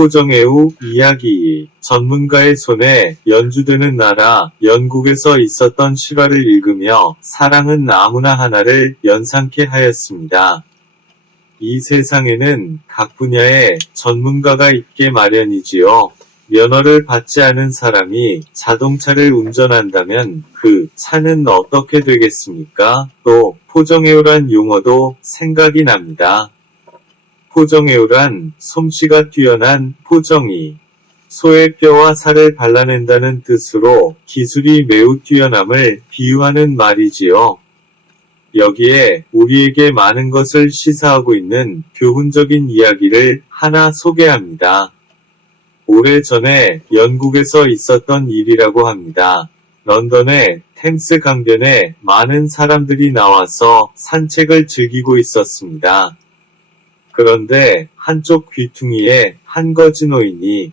포정애우 이야기 2. 전문가의 손에 연주되는 나라, 영국에서 있었던 실화를 읽으며 사랑은 아무나 하나를 연상케 하였습니다. 이 세상에는 각 분야의 전문가가 있게 마련이지요. 면허를 받지 않은 사람이 자동차를 운전한다면 그 차는 어떻게 되겠습니까? 또 포정애우란 용어도 생각이 납니다. 포정애우란 솜씨가 뛰어난 포정이, 소의 뼈와 살을 발라낸다는 뜻으로 기술이 매우 뛰어남을 비유하는 말이지요. 여기에 우리에게 많은 것을 시사하고 있는 교훈적인 이야기를 하나 소개합니다. 오래전에 영국에서 있었던 일이라고 합니다. 런던의 템스 강변에 많은 사람들이 나와서 산책을 즐기고 있었습니다. 그런데 한쪽 귀퉁이에 한 거지 노인이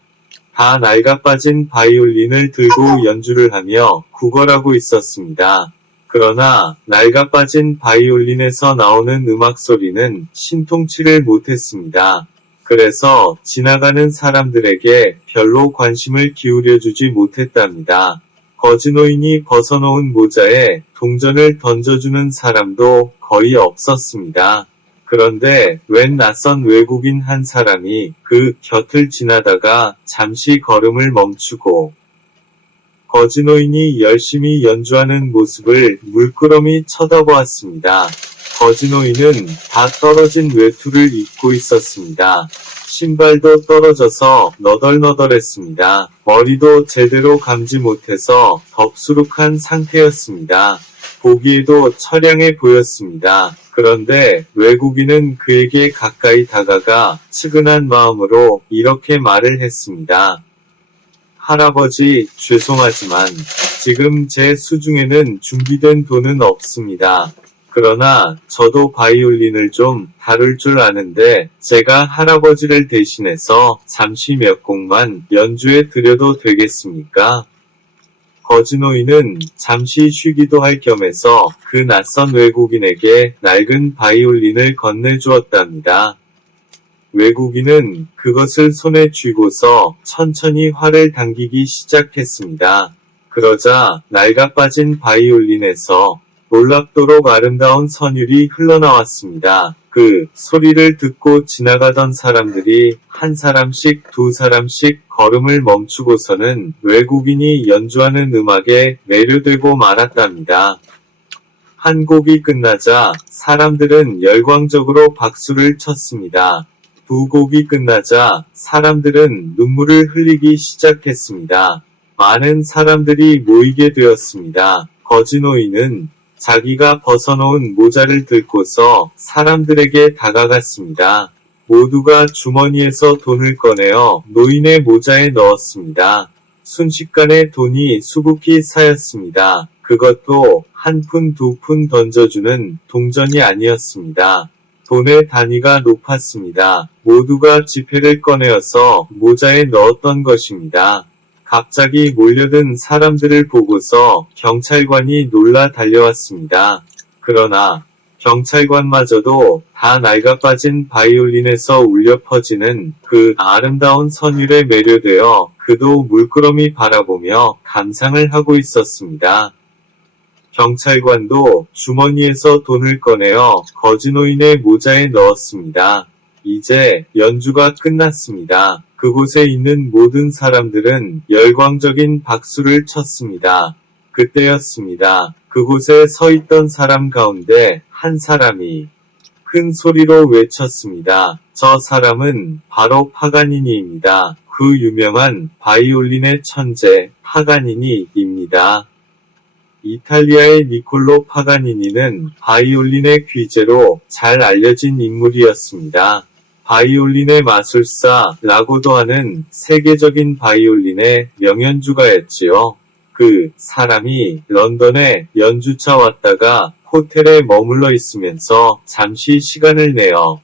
다 낡아빠진 바이올린을 들고 연주를 하며 구걸하고 있었습니다. 그러나 낡아빠진 바이올린에서 나오는 음악 소리는 신통치를 못했습니다. 그래서 지나가는 사람들에게 별로 관심을 기울여주지 못했답니다. 거지 노인이 벗어놓은 모자에 동전을 던져주는 사람도 거의 없었습니다. 그런데 웬 낯선 외국인 한 사람이 그 곁을 지나다가 잠시 걸음을 멈추고 거지 노인이 열심히 연주하는 모습을 물끄러미 쳐다보았습니다. 거지 노인은 다 떨어진 외투를 입고 있었습니다. 신발도 떨어져서 너덜너덜했습니다. 머리도 제대로 감지 못해서 덥수룩한 상태였습니다. 보기에도 처량해 보였습니다. 그런데 외국인은 그에게 가까이 다가가 측은한 마음으로 이렇게 말을 했습니다. 할아버지, 죄송하지만 지금 제 수중에는 준비된 돈은 없습니다. 그러나 저도 바이올린을 좀 다룰 줄 아는데 제가 할아버지를 대신해서 잠시 몇 곡만 연주해 드려도 되겠습니까? 거지 노인은 잠시 쉬기도 할 겸해서 그 낯선 외국인에게 낡은 바이올린을 건네주었답니다. 외국인은 그것을 손에 쥐고서 천천히 활을 당기기 시작했습니다. 그러자 낡아빠진 바이올린에서 놀랍도록 아름다운 선율이 흘러나왔습니다. 그 소리를 듣고 지나가던 사람들이 한 사람씩 두 사람씩 걸음을 멈추고서는 외국인이 연주하는 음악에 매료되고 말았답니다. 한 곡이 끝나자 사람들은 열광적으로 박수를 쳤습니다. 두 곡이 끝나자 사람들은 눈물을 흘리기 시작했습니다. 많은 사람들이 모이게 되었습니다. 거지 노인은 자기가 벗어놓은 모자를 들고서 사람들에게 다가갔습니다. 모두가 주머니에서 돈을 꺼내어 노인의 모자에 넣었습니다. 순식간에 돈이 수북히 쌓였습니다. 그것도 한 푼, 두 푼 던져주는 동전이 아니었습니다. 돈의 단위가 높았습니다. 모두가 지폐를 꺼내어서 모자에 넣었던 것입니다. 갑자기 몰려든 사람들을 보고서 경찰관이 놀라 달려왔습니다. 그러나 경찰관마저도 다 낡아빠진 바이올린에서 울려 퍼지는 그 아름다운 선율에 매료되어 그도 물끄러미 바라보며 감상을 하고 있었습니다. 경찰관도 주머니에서 돈을 꺼내어 거지 노인의 모자에 넣었습니다. 이제 연주가 끝났습니다. 그곳에 있는 모든 사람들은 열광적인 박수를 쳤습니다. 그때였습니다. 그곳에 서 있던 사람 가운데 한 사람이 큰 소리로 외쳤습니다. 저 사람은 바로 파가니니입니다. 그 유명한 바이올린의 천재 파가니니입니다. 이탈리아의 니콜로 파가니니는 바이올린의 귀재로 잘 알려진 인물이었습니다. 바이올린의 마술사라고도 하는 세계적인 바이올린의 명연주가였지요. 그 사람이 런던에 연주차 왔다가 호텔에 머물러 있으면서 잠시 시간을 내어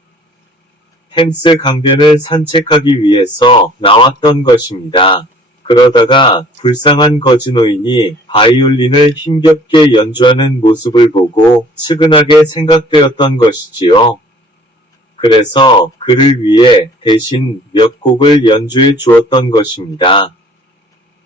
템스 강변을 산책하기 위해서 나왔던 것입니다. 그러다가 불쌍한 거지노인이 바이올린을 힘겹게 연주하는 모습을 보고 측은하게 생각되었던 것이지요. 그래서 그를 위해 대신 몇 곡을 연주해 주었던 것입니다.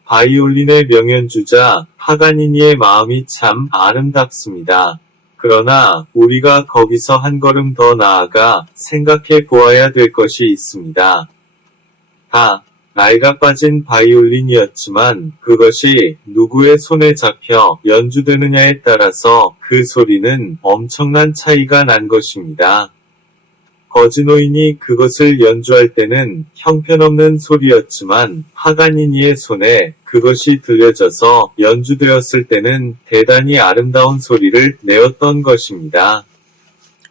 바이올린의 명연주자 파가니니의 마음이 참 아름답습니다. 그러나 우리가 거기서 한 걸음 더 나아가 생각해 보아야 될 것이 있습니다. 다 낡아 빠진 바이올린이었지만 그것이 누구의 손에 잡혀 연주되느냐에 따라서 그 소리는 엄청난 차이가 난 것입니다. 거지노인이 그것을 연주할 때는 형편없는 소리였지만 파가니니의 손에 그것이 들려져서 연주되었을 때는 대단히 아름다운 소리를 내었던 것입니다.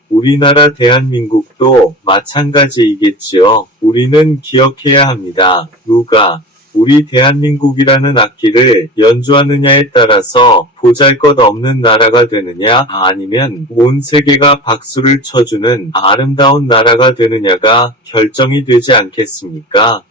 우리나라 대한민국도 마찬가지이겠지요. 우리는 기억해야 합니다. 누가 우리 대한민국이라는 악기를 연주하느냐에 따라서 보잘것없는 나라가 되느냐 아니면 온 세계가 박수를 쳐주는 아름다운 나라가 되느냐가 결정이 되지 않겠습니까?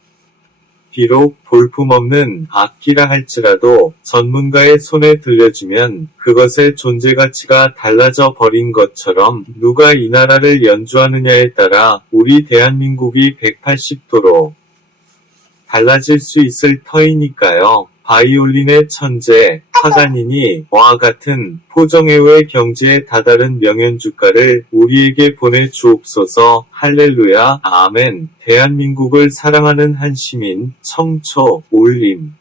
비록 볼품없는 악기라 할지라도 전문가의 손에 들려주면 그것의 존재 가치가 달라져 버린 것처럼 누가 이 나라를 연주하느냐에 따라 우리 대한민국이 180도로 달라질 수 있을 터이니까요. 바이올린의 천재 파가니니와 같은 포정애의 경지에 다다른 명연주가를 우리에게 보내주옵소서. 할렐루야 아멘. 대한민국을 사랑하는 한 시민 청초 올림.